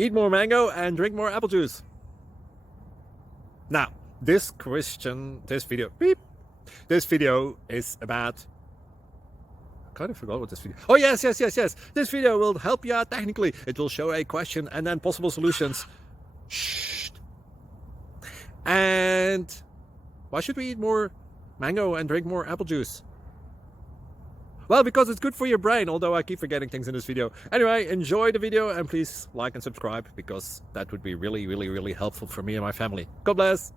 Eat more mango and drink more apple juice. Now, this video is about, I kind of forgot what this video. Oh, yes. This video will help you out technically. It will show a question and then possible solutions. Shh. And why should we eat more mango and drink more apple juice? Well, because it's good for your brain, although I keep forgetting things in this video. Anyway, enjoy the video and please like and subscribe, because that would be really helpful for me and my family. God bless!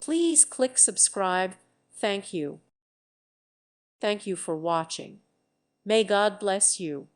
Please click subscribe. Thank you. Thank you for watching. May God bless you.